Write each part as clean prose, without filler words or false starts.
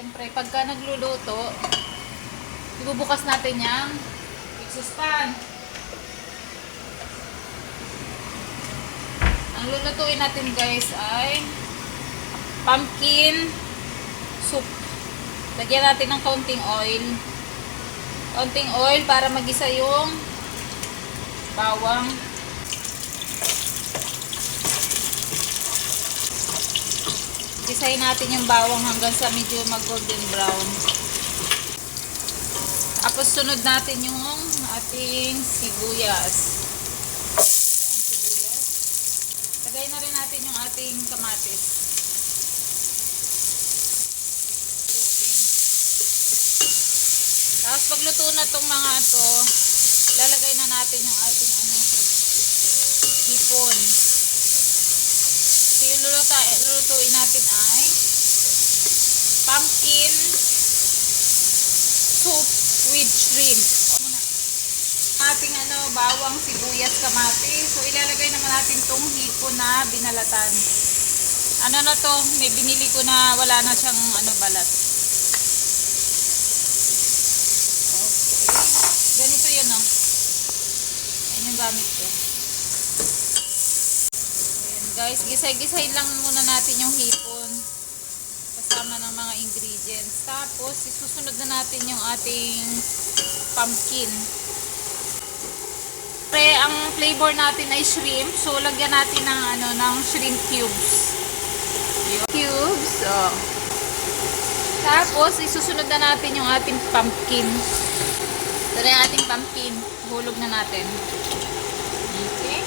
Siyempre, pagka nagluluto, ibubukas natin yung exhaust fan. Ang lulutuin natin guys ay pumpkin soup. Lagyan natin ng kaunting oil. Kaunting oil para magisa yung bawang. Gisahin natin yung bawang hanggang sa medyo mag-golden brown. Tapos sunod natin yung ating sibuyas. Ayan, sibuyas. Lagay na rin natin yung ating kamatis. Tapos pagluto na tong mga to, lalagay na natin yung ating hipon. So yung lulutuin natin ay pumpkin soup with shrimp. Ating bawang, sibuyas, kamatis. So ilalagay naman natin tong hipon na binalatan. Na to, may binili ko na wala na siyang balat. Ganito yun, no? Ayan yung gamit ko. Ayan, guys. Gisay-gisay lang muna natin yung hipon. Kasama ng mga ingredients. Tapos, isusunod na natin yung ating pumpkin. Pre, ang flavor natin ay shrimp. So, lagyan natin ng shrimp cubes. Cubes. Oh. Tapos, isusunod na natin yung ating pumpkin. Ito na yung ating pumpkin. Hulog na natin. Okay.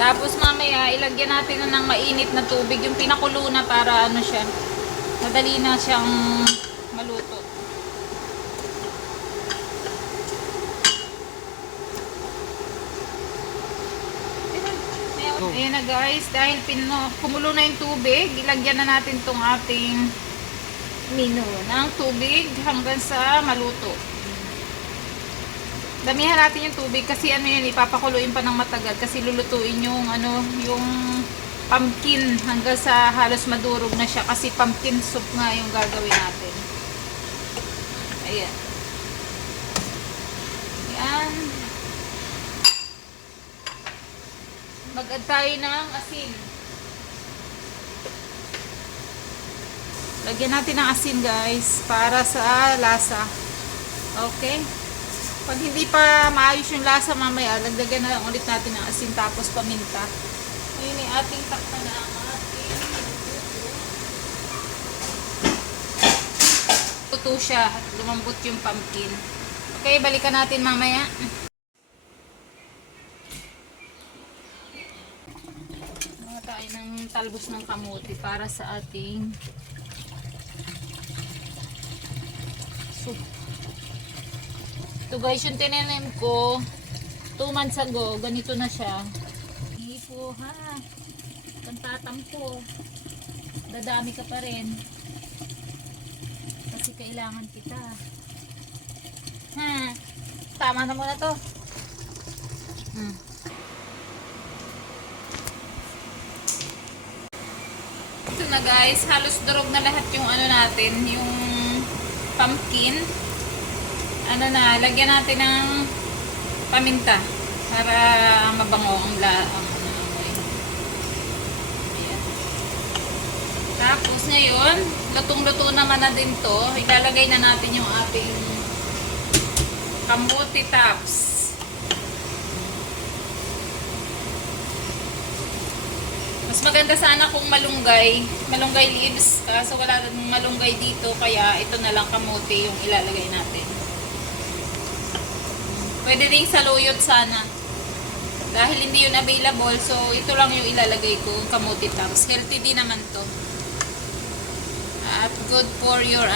Tapos mamaya, ilagyan natin ng mainit na tubig. Yung pinakulo na para siya. Madali na siyang maluto. Ayan na guys, dahil kumulo na yung tubig, ilagyan na natin tong ating mino ng tubig hanggang sa maluto. Damihan natin yung tubig kasi ipapakuluin pa ng matagal kasi lulutuin yung yung pumpkin hanggang sa halos madurog na siya kasi pumpkin soup nga yung gagawin natin. Ayan. Ayan. Mag-add tayo ng asin. Lagyan natin ng asin guys para sa lasa. Okay? Pag hindi pa maayos yung lasa mamaya, lagdagan na lang ulit natin ng asin tapos paminta. Ayun yung ating takta na ang ating luto siya at lumambot yung pumpkin. Okay, balikan natin mamaya. Ng talbos ng kamote para sa ating soup. Ito guys, yung tinanim ko 2 months ago, ganito na siya. Hipo ha, kantatampo, dadami ka pa rin kasi kailangan kita ha. Tama na muna to. Ito na guys, halos durog na lahat yung natin, yung pumpkin. Lagyan natin ng paminta para mabango ang amoy. Ayan. Tapos ngayon, lutong-luto naman na din to. Ilalagay na natin yung ating kamote tops. Mas maganda sana kung malunggay leaves, kaso wala nang malunggay dito, kaya ito na lang kamote yung ilalagay natin. Pwede rin saluyot sana. Dahil hindi yun available, so ito lang yung ilalagay ko, kamote tops. Healthy din naman to. At good for your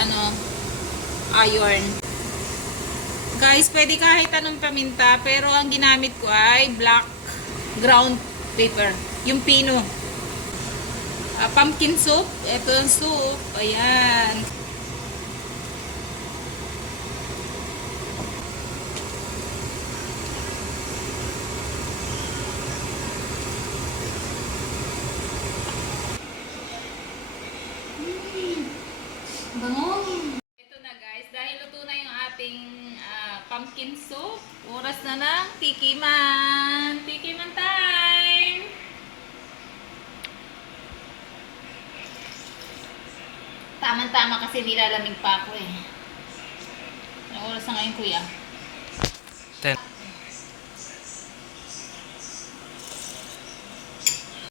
iron. Guys, pwede kahit anong paminta, pero ang ginamit ko ay black ground pepper, yung pino. Pumpkin soup, ito yung soup, ayan. Bango. Ito na guys, dahil luto na yung ating pumpkin soup, oras na ng tikiman. Tikiman time! Tama-tama kasi nilalamig pa ako eh. Anong oras na ngayon, kuya? 10.